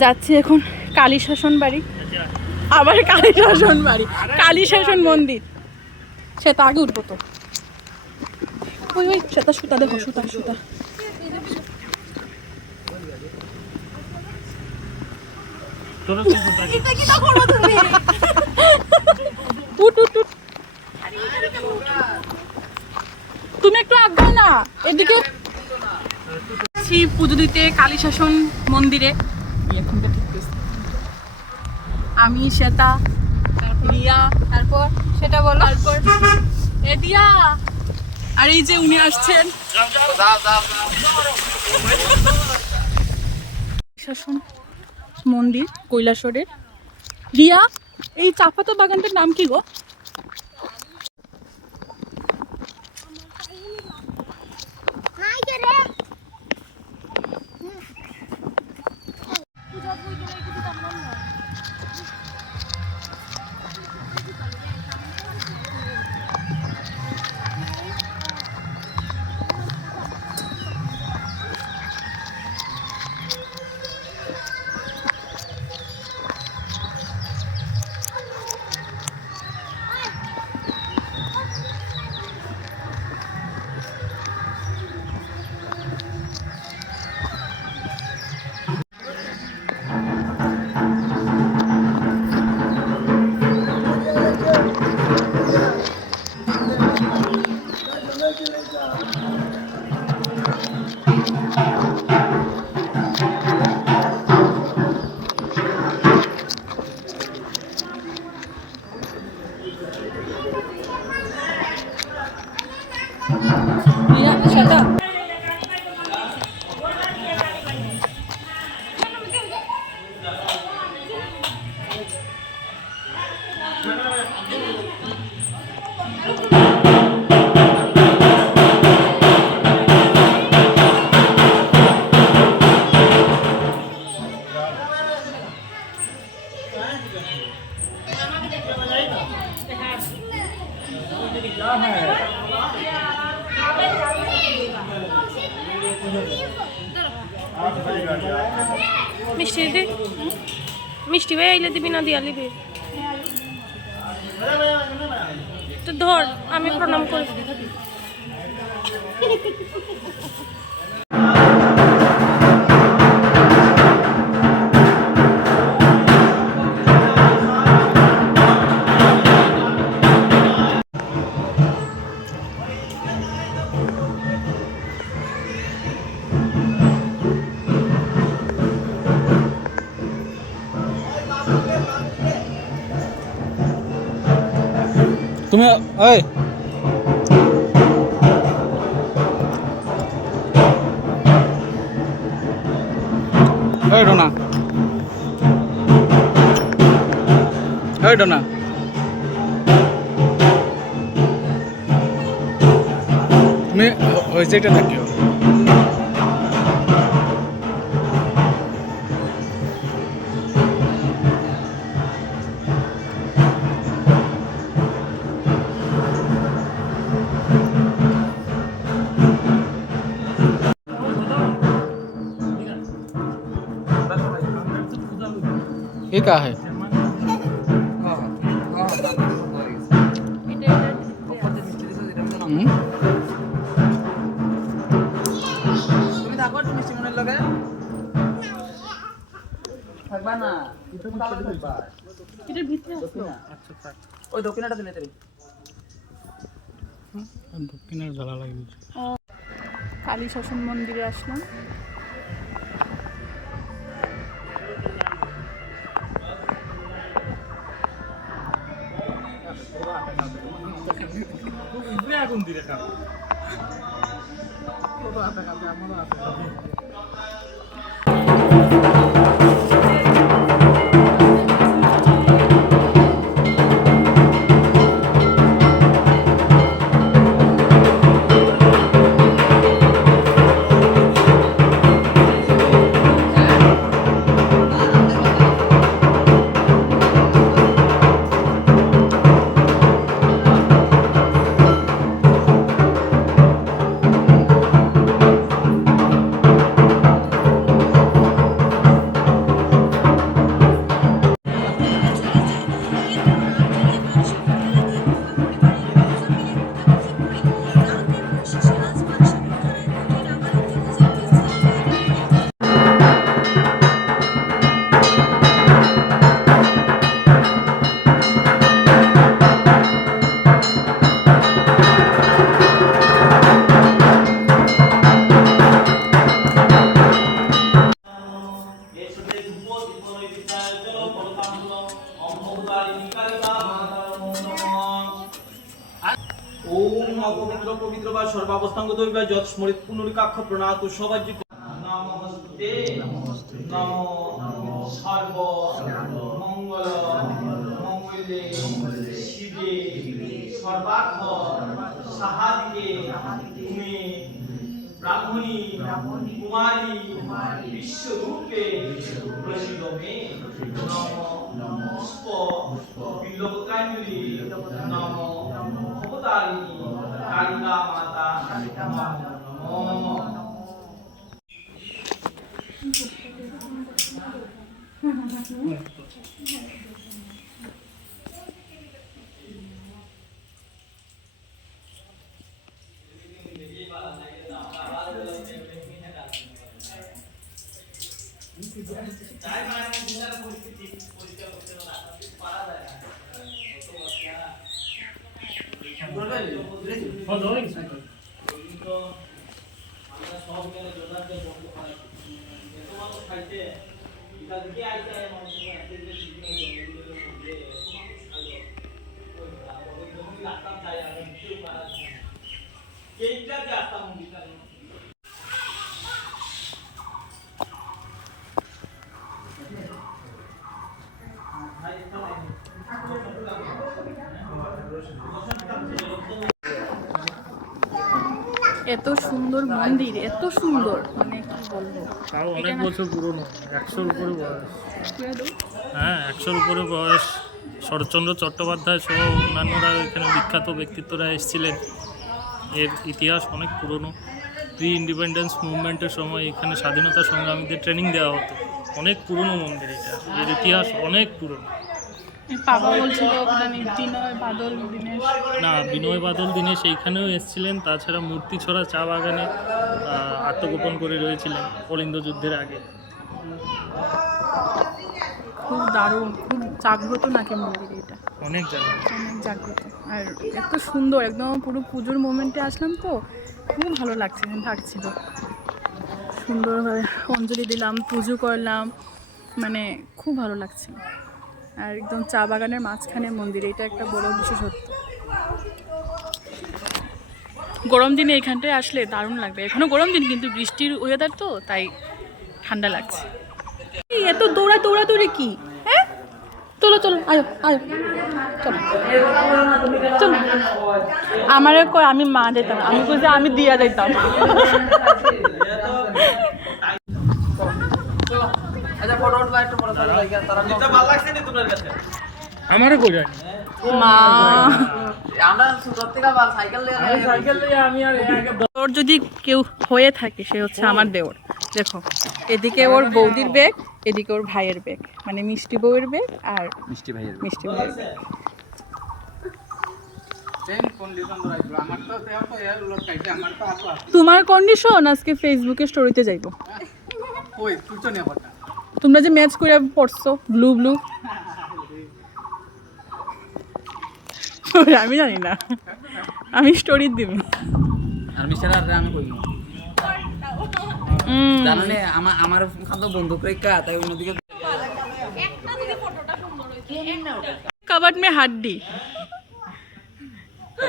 যাচ্ছি এখন কালী শাসন বাড়ি, আবার কালী শাসন বাড়ি, কালী শাসন মন্দির। সেটা আগে উঠবো তো। ওই ওই সেটা সুতা দেখো, সুতা সুতা। তুমি একটু আগে না এদিকে। পুজো দিতে কালী শাসন মন্দিরে। আমি শ্বেতা, রিয়া, তারপর সেটা বলো, তারপর এদিয়া, আর এই যে উনি আসছেন শাসন মন্দির কৈলাসরের। রিয়া, এই চাপাতো বাগানটার নাম কি গো? মিষ্টি দি, মিষ্টি ভাই আইলে দিবি না দিয়া লিবি? তো ধর, আমি প্রণাম করি। তুমি এই এই ডোনা, এই ডোনা, তুমি ওই যেটা থাকিও। ये क्या है? কালী শাসন মন্দিরে আসলাম। ওম অপবিত্র পবিত্র বা সর্বাবস্থাঙ্গ দৈবা যৎ স্মরিত পুনরিকাক্ষ প্রণাত সবাজ্য নমস্তে নমো সর্ব মঙ্গল মঙ্গলে শিবে সর্বার্থ সাহাদিকে তুমি ব্রাহ্মণী কুমারী বিশ্বরূপে প্রসিদ্ধ মে নমো পুষ্প বিল্লপত্রাঞ্জলি নমো ভবতারিণী কালিকা মাতা নমো নমো। এত সুন্দর মন্দির, এত সুন্দর, মানে কি বলবো। তাও অনেক বছর পুরনো, 100-র উপরে বয়স। হ্যাঁ, 100-র উপরে বয়স। শরৎচন্দ্র চট্টোপাধ্যায় সহ অন্যান্যরা এখানে বিখ্যাত ব্যক্তিত্বরা এসেছিলেন। এর ইতিহাস অনেক পুরনো। প্রি ইন্ডিপেন্ডেন্স মুভমেন্টের সময় এখানে স্বাধীনতা সংগ্রামীদের ট্রেনিং দেওয়া হতো। অনেক পুরনো মন্দির এটা, এর ইতিহাস অনেক পুরনো। বাবা বলছিল বিনয় বাদল দীনেশ। না, বিনয় বাদল দীনেশ এইখানেও এসেছিলেন। তাছাড়া মূর্তিছড়া চা বাগানে আত্মগোপন করে রয়েছিলেন কলিঙ্গ যুদ্ধের আগে। খুব দারুণ, খুব জাগ্রত নাকি মন্দির এটা, অনেক জায়গা অনেক জাগ্রত। আর এত সুন্দর, একদম পুরো পুজোর মোমেন্টে আসলাম তো খুব ভালো লাগছিল। সুন্দরভাবে অঞ্জলি দিলাম, পুজো করলাম, মানে খুব ভালো লাগছিল। আর একদম চা বাগানের মাঝখানে মন্দির, এটা একটা বড় বিশেষত্ব। গরম দিনে এখানটায় আসলে দারুণ লাগবে। এখনো গরম দিন, কিন্তু বৃষ্টির ওয়েদার তো, তাই ঠান্ডা লাগছে। এত দৌড়াদৌড়ি কি? হ্যাঁ, চলো আয়ো চলো চলো। আমার আমি মা যেতাম, আমি বলছি আমি দিয়া যাইতাম। আমারও কই জানি মা ওর যদি কেউ হয়ে থাকে সে হচ্ছে আমার দেওর। দেখো, এদিকে ওর বৌদির ব্যাগ, এদিকে ওর ভাইয়ের ব্যাগ, মানে মিষ্টি বউয়ের ব্যাগ আর মিষ্টি ভাইয়ের ব্যাগ। তোমার কন্ডিশন আজকে ফেসবুকে স্টোরিতে যাইবো। তোমরা যে ম্যাচ করে পড়ছো ব্লু আমি জানি না, আমি স্টোরি দিব। আমি সেটা আমি কইব জানো না, আমার খাদ্য বন্ধ করে তাই অন্যদিকে कबट में हड्डी,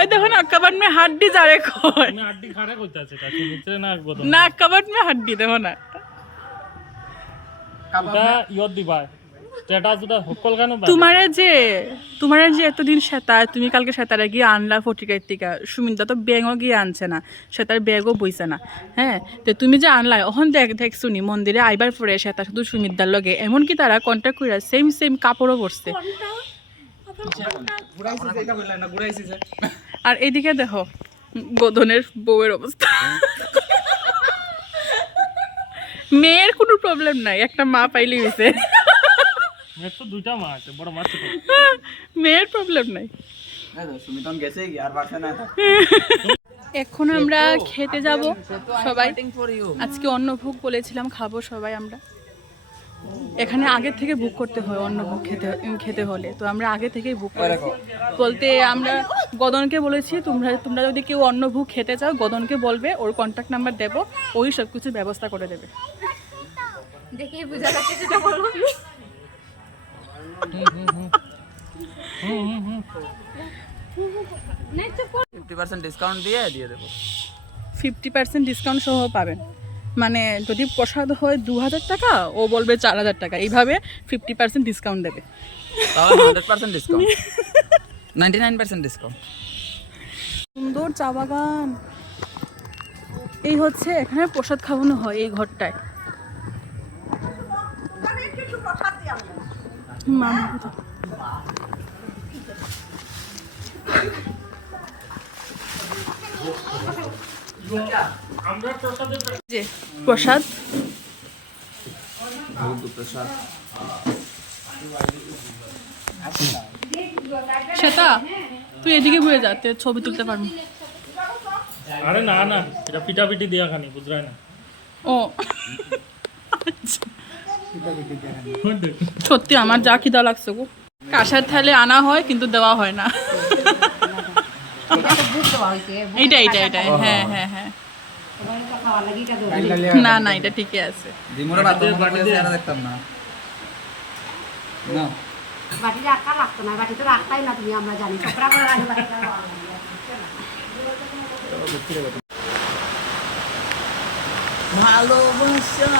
এই দেখো না, কবট মে হাড্ডি যারে কয়, আমি আড্ডি খাড়া কইতে আছে কাছে ভিতরে না একদম না কবট মে হাড্ডি দেখো না। এটা ইয়ত দিবা স্ট্যাটাস দুটা হকল কেন তোমার যে এতদিন সেতার, তুমি কালকে সেতারে গিয়ে আনলা ফটিকার থেকে, সুমিতা তো ব্যাগও গিয়ে আনছে না, সেতার ব্যাগও বইছে না। হ্যাঁ, তো তুমি যে আনলা ওখান দেখছো নি মন্দিরে আইবার পরে সেতা শুধু সুমিতার লগে, এমনকি তারা কন্ট্যাক্ট করে সেম কাপড়ও পরছে। আর এইদিকে দেখো গোধনের বউয়ের অবস্থা। মেয়ের কোনো প্রবলেম নাই, একটা মা পাইলেই হয়েছে। মেয়ের তো দুইটা মা আছে, বড় মা ছোট, মেয়ের প্রবলেম নাই। সুমিতন গেছে কি আর বাসা না। এখন আমরা খেতে যাব সবাই। আজকে অন্নভোগ বলেছিলাম, খাবো সবাই আমরা। এখানে আগে থেকে বুক করতে হয় অন্নভোগ খেতে হলে, তো আমরা আগে থেকেই বুক করেছি। বলতে আমরা গদনকে বলেছি তোমরা যদি কেউ অন্নভোগ খেতে চাও গদনকে বলবে, ওর কন্ট্যাক্ট নাম্বার দেবো, ওই সব কিছু ব্যবস্থা করে দেবে। দেখি বুঝা যাচ্ছে সেটা বলো। 50% ডিসকাউন্ট দিয়ে দেবো। 50% ডিসকাউন্ট সহ পাবেন, মানে যদি প্রসাদ হয় 2000 টাকা, ও বলবে 4000 টাকা, এইভাবে 50% ডিসকাউন্ট দেবে। তাহলে 100% ডিসকাউন্ট, 99% ডিসকাউন্ট। সুন্দর চা বাগান। এই হচ্ছে এখানে প্রসাদ খাওয়ানো হয় এই ঘরটায়। মামা কোথায়? যে প্রসাদ, শ্বেতা তুই এদিকে ঘুরে যাতে ছবি তুলতে পারবি। আরে না না, এটা পিঠাপিঠি দিয়া খানি বুঝরাই না। ও সত্যি আমার যা খিদা লাগছে গো। কাঁসার থালে আনা হয় কিন্তু দেওয়া হয় না। এইটা এইটা এটা, হ্যাঁ হ্যাঁ হ্যাঁ, না না এটা ঠিকই আছে। দিমুরা বাথরুমে চেহারা দেখতাম না। না বাটি রাখা লাগতো না, বাটি তো রাখতাই না তুমি, আমরা জানি ছোকরা করে রাখি বাটিটা। ভালোবাসা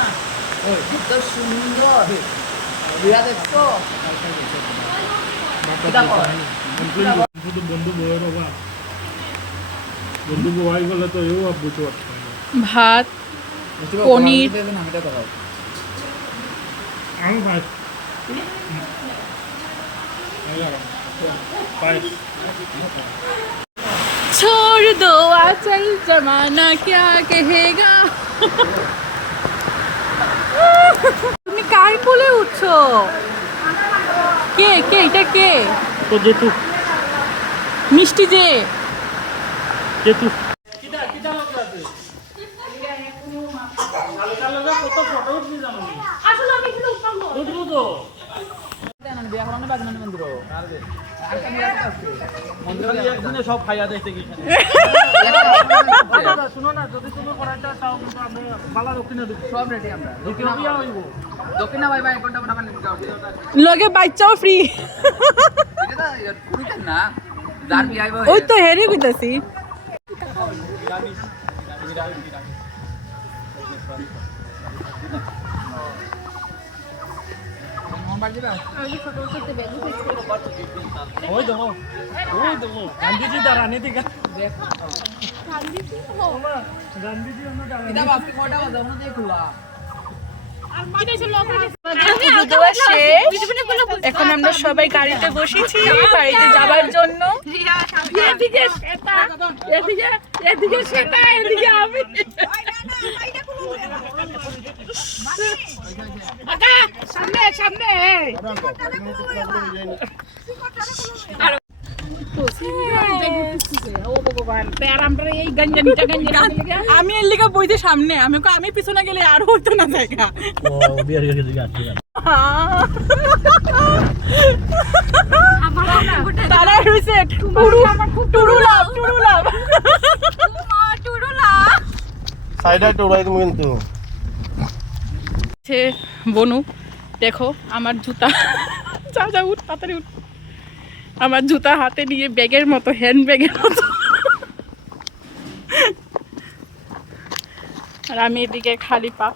কত সুন্দর বিয়া দেখছো। শুধু বন্ধু বউয়ের অভাব, বন্ধু বউয়াই গেলে তো এও বুঝতে পারতাম না। ভাত, পনির, আমি ভাই পায়েস छोड़ दो आचल जमाना क्या कहेगा। তুমি কার কোলে উঠছো? কে কে এটা কে? তো যেতু মিষ্টি যে যেতু একদিনে সব খাইয়া দেখতে গেছে। শুনো না, যদি তুমি করাইতে চাও কিন্তু আমি বালা দক্ষিণে দিব। সব রেডি আমরা। দক্ষিণা ভাই ভাই কোনটা কোনটা মানে দিতে হবে। লগে বাচ্চাও ফ্রি। এটা কুড়িটা না, যার বিয়ে হইব। ওই তো হেরে কইতাছি। ওই দেখো গান্ধীজি দাঁড়ানি থেকে গান্ধীজি এটা বাপি কয়টা বাজে ওনা দিয়ে খুলা। এখন আমরা সবাই গাড়িতে বসেছি বাড়িতে যাবার জন্য। এদিকে শ্বেতা, এদিকে শ্বেতা, এদিকে আমি। সামনে সামনে আমি এর লিগা বইতে সামনে, আমি পিছনে গেলে আর হইতো না জায়গা। তারা হইছে বনু দেখো আমার জুতা, যা যা উঠ তাড়াতাড়ি উঠ। আমার জুতা হাতে নিয়ে ব্যাগের মতো, হ্যান্ড ব্যাগের মতো। আর আমি এদিকে খালি পা।